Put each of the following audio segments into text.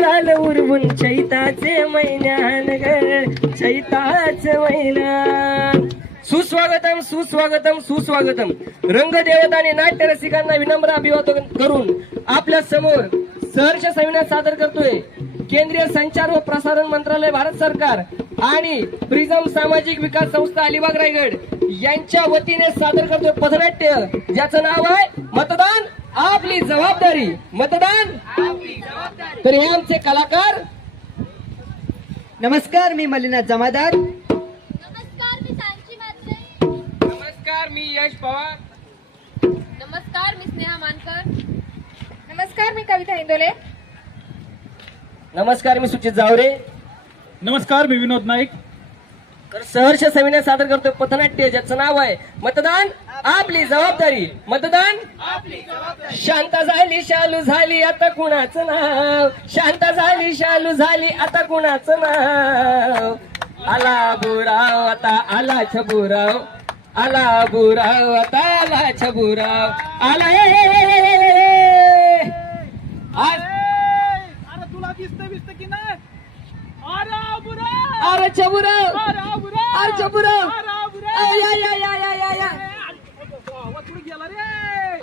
लाल उरवून चैताचे महिन्यान ग चैताचे महिन्यान सुस्वागतम सुस्वागतम सुस्वागतम. रंगदेवता आणि नाट्य रसिकांना विनम्र अभिवादन करून आपल्यासमोर सहर्ष संविधान सादर करतोय. केंद्रीय संचार व प्रसारण मंत्रालय भारत सरकार आणि प्रिझम सामाजिक विकास संस्था अलिबाग रायगड यांच्या वतीने सादर करतोय पथनाट्य ज्याचं नाव आहे मतदान आपली जबाबदारी मतदान. तर हे आमचे कलाकार. नमस्कार मी मलिना जमादार. नमस्कार मी सांची नमस्कार मी यश पवार. नमस्कार मी स्नेहा मानकर. नमस्कार मी कविता इंदोले. नमस्कार मी सुचित जावरे. नमस्कार मी विनोद नाईक. सहर्ष सविनय सादर करतोय. पथनाट्य ज्याचं नाव आहे मतदान आपली जबाबदारी. मतदान शांत झाली शालू झाली आता कुणाचं नाव? शांत झाली शालू झाली आता कुणाचं नाव? आला बुराव आता आला छबुराव. आला बुराव आता आला छबुराव. आला. आज अरे तुला दिसत बिसत की नाही? अरे छबुराव!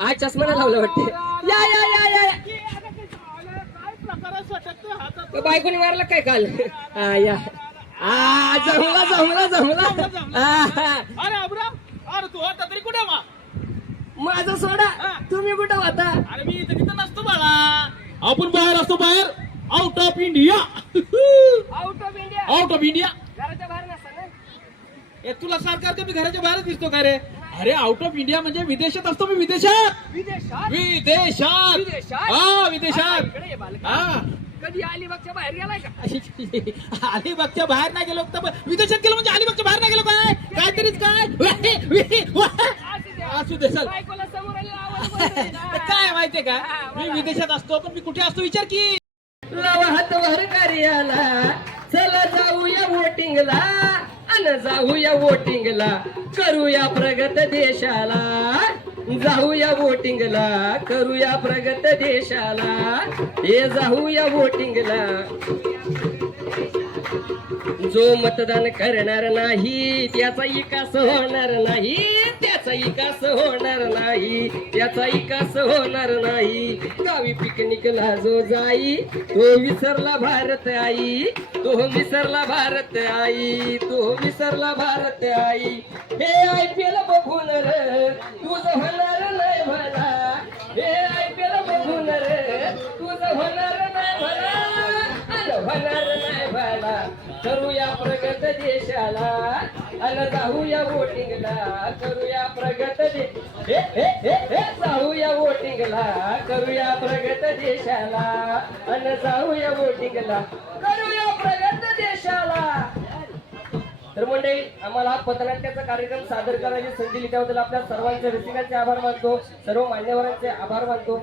आज चष्मा लावला वाटते. या या या या. बायकोनी मारला काय काल? हा, या. जमला जमला जमला. हा. अरे तू होता तरी कुठे माझं सोडा. तुम्ही कुठं होता अरे मी इथे तिथं नसतो बाळा. आपण बाहेर असतो बाहेर. Out of India out of India out of India घराच्या बाहेर नसता ना ए तुला सारखा कधी घराच्या बाहेर दिसतो का रे? अरे आउट ऑफ इंडिया म्हणजे विदेशात असतो मी विदेशात! विदेशात? विदेशात! विदेशात? हा विदेशात! इकडे ये बालका. हा. कधी अलिबागच्या बाहेर गेलाय का? अलिबागच्या बाहेर नाही गेलो तर विदेशात गेलो म्हणजे अलिबागच्या बाहेर नाही गेलो काय? काहीतरीच काय? असू दे चल. बायकोला समोर आली, आवाज बंद आहे ना. काय माहितीये का? मी विदेशात असतो पण मी कुठे असतो विचार की? लावा हात वर कार्याला. चला जाऊया वोटिंगला अन जाऊया वोटिंगला करूया प्रगत देशाला. जाऊया वोटिंगला करूया प्रगत देशाला. हे जाऊया वोटिंगला. जो मतदान करणार नाही त्याचा विकास होणार नाही त्याचा विकास होणार नाही त्याचा विकास होणार नाही. गावी पिकनिकला जो जाई तो विसरला भारत आई तो विसरला भारत आई तो विसरला भारत आई. हे आय पी एल बघून रे तुझं होणार नाही म्हणा. हे आय पी एल बघून रे तुझं होणार नाही म्हणा. होणार करूया प्रगत देशाला अन जाऊया वोटिंगला करूया प्रगत दे हे हे हे जाऊया वोटिंगला करूया प्रगत देशाला अन जाऊया वोटिंगला करूया प्रगत देशाला. तर मंडळी आम्हाला हा पथनाट्याचा कार्यक्रम सादर करण्याची संधी दिली आपल्या सर्वांचे रसिकांचे आभार मानतो सर्व मान्यवरांचे आभार मानतो.